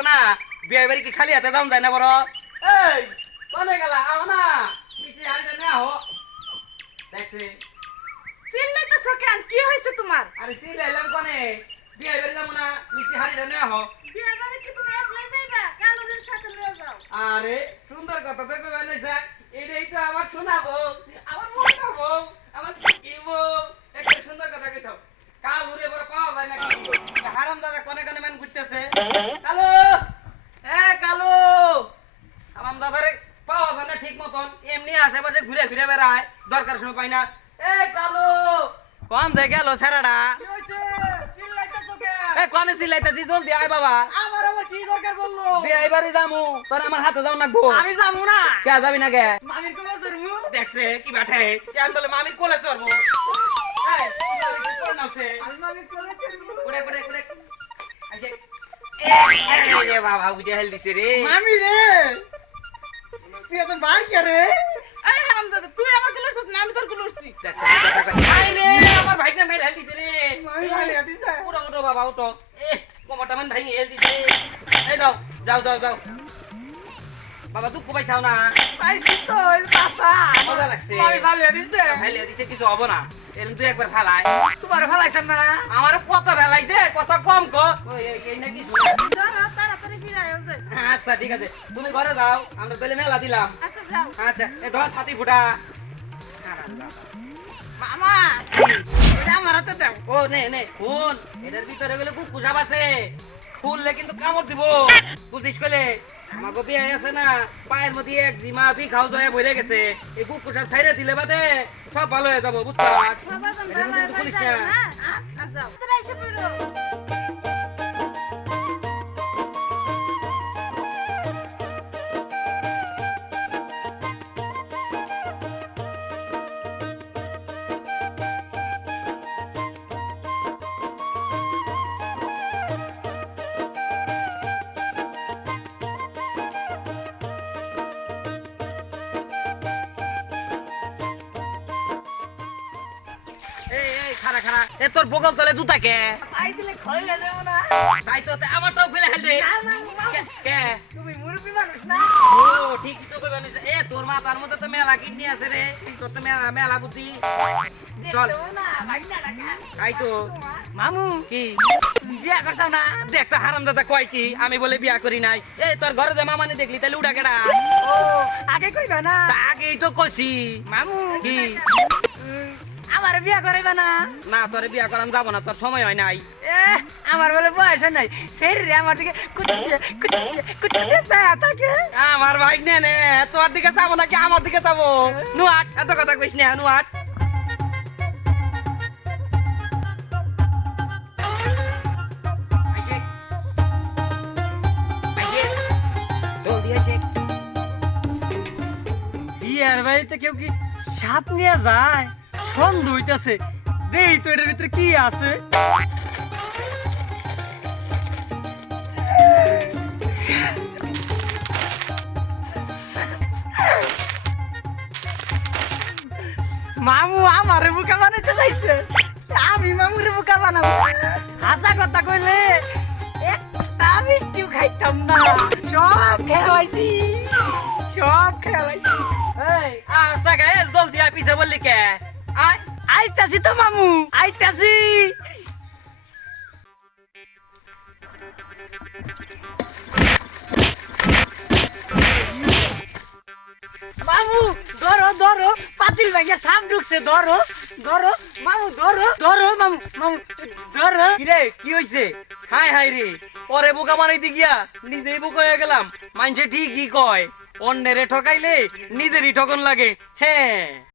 লাগবো না বিয়ে বাড়ি কি খালি হাতে যাওন যায় না বড় এই কোনে গেলা আও না মিষ্টি হাড়িটা নিয়ে আও দেখছি চিল্লাইতেছো কেন কি হইছে তোমার আরে চিল্লাইলাম কোনে বিয়ে বাড়ি যাবো না মিষ্টি হাড়িটা নিয়ে আও বিয়ে বাড়ি কি তুমি একলাই যাইবা কালুরের সাথে লয়ে যাও আরে সুন্দর কথা তো কই বানাইছা এটাই তো আমার শোনাবো আমার মনাবো আমার ইবো একটা সুন্দর কথা কইছো কাল উড়ে বড় পাওয়া যায় নাকি হারাম দাদা কোনে কোনে মান ঘুরতেছে কালো এ কালো হারাম দাদারে পাওয়া যায় না ঠিক মতন এমনি আশেপাশে ঘুরে ঘুরে বেড়ায় দরকার সময় পাই না এ কালো কোন দে গেল সেরাডা কি হইছে চিল্লাইতেছো কেন এ কোনে সিলাইতাছি জলদি আয় বাবা আমার আবার কি দরকার বললো বিয়ে বাড়ি যামু তোর আমার হাতে যাও নাকবো আমি যাবো না কে যাবি না কে মামির কোলে চড়মু দেখছে কি বাঠে আমি বলে মামির কোলে চড়বো এই কি করনাছে আমি মামির কোলে চড়মু কুড়ে কুড়ে কুড়ে আইছে এই রে বাবা উঠে হেল দিছে রে মামি রে তুই এত বার কে রে আরে হারামজাদা তুই আমার কোলে উঠছিস না আমি তোর কোলে উঠছি আই রে আমার ভাই না মেল হেল দিছে রে মামি ভালো দিছে উঠো উঠো বাবা উঠো এ কোমরটা মান ভাই হেল দিছে এই যাও যাও যাও যাও বাবা দুঃখ পাইছাও না পাইছি তো এই পাসা মজা লাগছে মামি ভালো দিছে ভাইলে দিছে কিছু হবো না এরকম তুই একবার ফালাই তোমার ভালাইছেন না আমার কত ফেলাইছে কত কম কো এই না কিছু ধরো তাড়াতাড়ি ফিরে আসে আচ্ছা ঠিক আছে তুমি ঘরে যাও আমরা তাহলে মেলা দিলাম আচ্ছা যাও আচ্ছা এ ধর ছাতি ফুটা মামা এটা আমার হাতে দাও ও নে নে ফোন এটার ভিতরে গেলে কুকুসাব আছে খুললে কিন্তু কামড় দিব বুঝিস কইলে আমাকে বিয়ে আছে না পায়ের মধ্যে এক জিমা খাও জয়া ভরে গেছে এই কুকুসাব ছাইরে দিলে বাদে সব ভালো হয়ে যাবো বুঝছাস সবার এটা কিন্তু খুলিস না আচ্ছা যাও তোরা এসে পড়ো এই এই খারা খারা এ তোর বগল তলে জুতা কে আই দিলে খই না দেব না তাই তো আমারটাও ফেলে হেল দে কে কে তুমি মুরব্বি মানুষ না ও ঠিকই তো কইবা নিছে এ তোর মাথার মধ্যে তো মেলা কিডনি আছে রে তোর তো মেলা মেলা বুদ্ধি চল দেখো না ভাগনা টাকা তাই তো মামু কি বিয়া করছাও না দেখ তো হারাম দাদা কয় কি আমি বলে বিয়া করি নাই এ তোর ঘরে যে মামানি দেখলি তাহলে উড়া কেডা ও আগে কইবা না তা আগেই তো কইছি মামু কি আমার বিয়া করাইবা না না তোরে বিয়া করান যাব না তোর সময় হয় নাই এ আমার বলে বয়স নাই সেই রে আমার দিকে কুচকুচে সায়া থাকে আমার ভাই নে নে তোর দিকে যাবো নাকি আমার দিকে যাবো নুয়াট এত কথা কইস না নুয়াট আইসে আইসে জলদি আইসে বিয়ার বাড়িতে কেউ কি সাপ নিয়ে যায় সন্দেহ হইতাছে দেই তো এটার ভিতরে কি আছে মামু আমার বুকা বানাইতে চাইছে আমি মামুর বুকা বানাবো হাসা কথা কইলে একটা মিষ্টিও খাইতাম না সব খেলাইছি সব খেলাইছি এই আস্তা গে জলদি আই পিছে বললি কে আয় আইতাছি তো মামু আইতাছি মামু ধরো ধরো পাতিল ভাইয়া সাপ ঢুকছে ধরো ধরো মামু ধরো ধরো মামু মামু ধরো কি রে কি হইছে হাই হাই রে পরে বোকা মারাইতে গিয়া নিজেই বোকা হয়ে গেলাম মানছে ঠিকই কয় অন্যেরে ঠকাইলে নিজেরই ঠকন লাগে হ্যাঁ